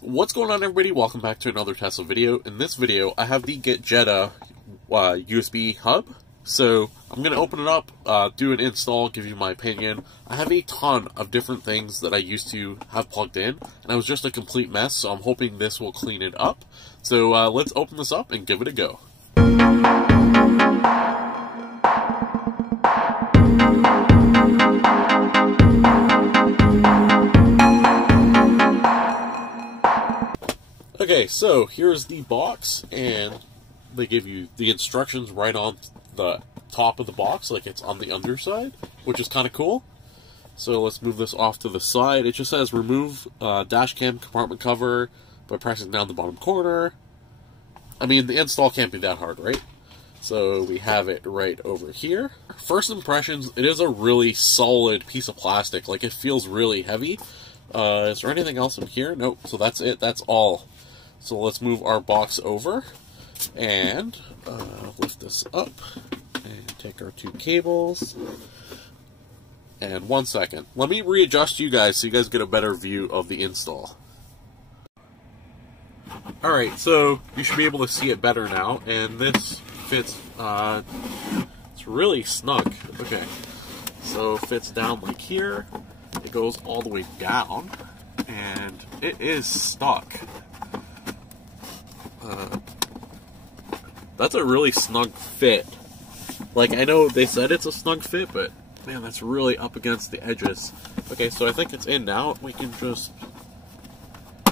What's going on, everybody? Welcome back to another Tesla video. In this video, I have the Jeda USB hub. So I'm going to open it up, do an install, give you my opinion. I have a ton of different things that I used to have plugged in, and I was just a complete mess, so I'm hoping this will clean it up. So let's open this up and give it a go. Okay, so here's the box, and they give you the instructions right on the top of the box, like it's on the underside, which is kind of cool. So let's move this off to the side. It just says remove dash cam compartment cover by pressing down the bottom corner. I mean, the install can't be that hard, right? So we have it right over here. First impressions, it is a really solid piece of plastic. Like, it feels really heavy. Is there anything else in here? Nope. So that's it. That's all. So let's move our box over and lift this up and take our two cables. And 1 second. Let me readjust you guys so you guys get a better view of the install. Alright, so you should be able to see it better now, and this fits, it's really snug. Okay, so it fits down like here, it goes all the way down, and it is stuck. That's a really snug fit. Like, I know they said it's a snug fit, but man, that's really up against the edges. Okay, so I think it's in now. We can just...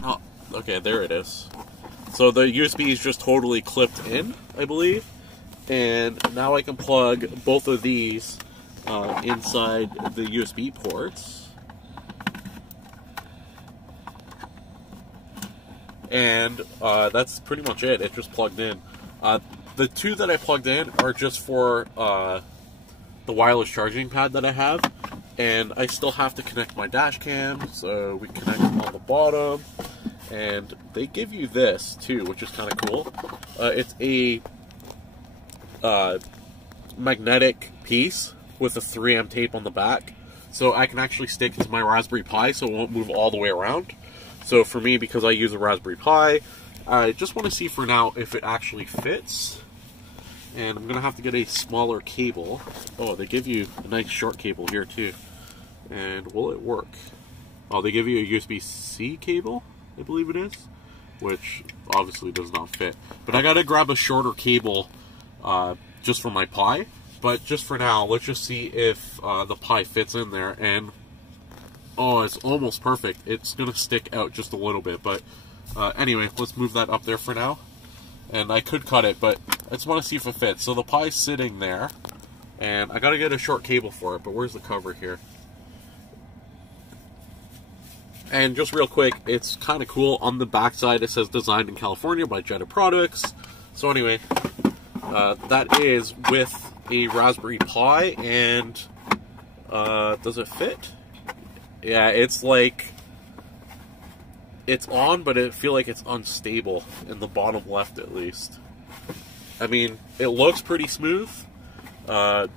Oh, okay, there it is. So the USB is just totally clipped in, I believe. And now I can plug both of these inside the USB ports. And that's pretty much it. It just plugged in. The two that I plugged in are just for the wireless charging pad that I have. And I still have to connect my dash cam, so we connect them on the bottom. And they give you this, too, which is kind of cool. It's a magnetic piece with a 3M tape on the back. So I can actually stick it to my Raspberry Pi so it won't move all the way around. So for me, because I use a Raspberry Pi, I just want to see for now if it actually fits. And I'm going to have to get a smaller cable. Oh, they give you a nice short cable here, too. And will it work? Oh, they give you a USB-C cable, I believe it is, which obviously does not fit. But I got to grab a shorter cable just for my Pi. But just for now, let's just see if the Pi fits in there. And oh, it's almost perfect. It's going to stick out just a little bit. But anyway, let's move that up there for now. And I could cut it, but I just want to see if it fits. So the Pi's sitting there. And I got to get a short cable for it. But where's the cover here? And just real quick, it's kind of cool. On the back side, it says designed in California by Jeda Products. So anyway, that is with a Raspberry Pi. And does it fit? Yeah, it's like, it's on, but I feel like it's unstable in the bottom left, at least. I mean, it looks pretty smooth. I'll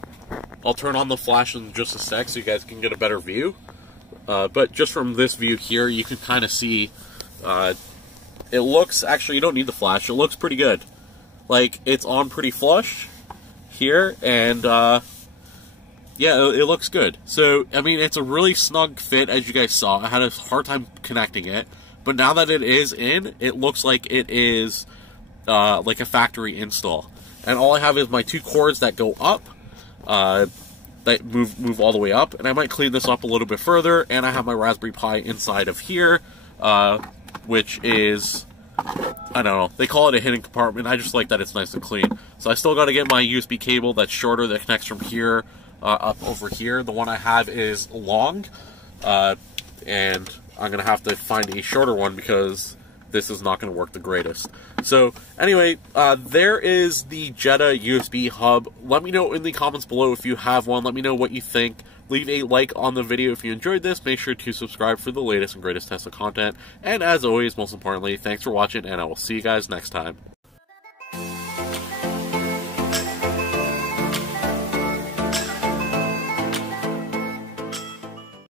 turn on the flash in just a sec so you guys can get a better view. But just from this view here, you can kind of see, it looks, actually, you don't need the flash, it looks pretty good. Like, it's on pretty flush here, and, yeah, it looks good. So, I mean, it's a really snug fit, as you guys saw. I had a hard time connecting it, but now that it is in, it looks like it is, like a factory install. And all I have is my two cords that go up, that move all the way up, and I might clean this up a little bit further, and I have my Raspberry Pi inside of here, which is, I don't know, they call it a hidden compartment. I just like that it's nice and clean. So I still got to get my USB cable that's shorter that connects from here up over here. The one I have is long, and I'm going to have to find a shorter one because this is not going to work the greatest. So, anyway, there is the Jeda USB hub. Let me know in the comments below if you have one. Let me know what you think. Leave a like on the video if you enjoyed this. Make sure to subscribe for the latest and greatest Tesla content. And as always, most importantly, thanks for watching, and I will see you guys next time.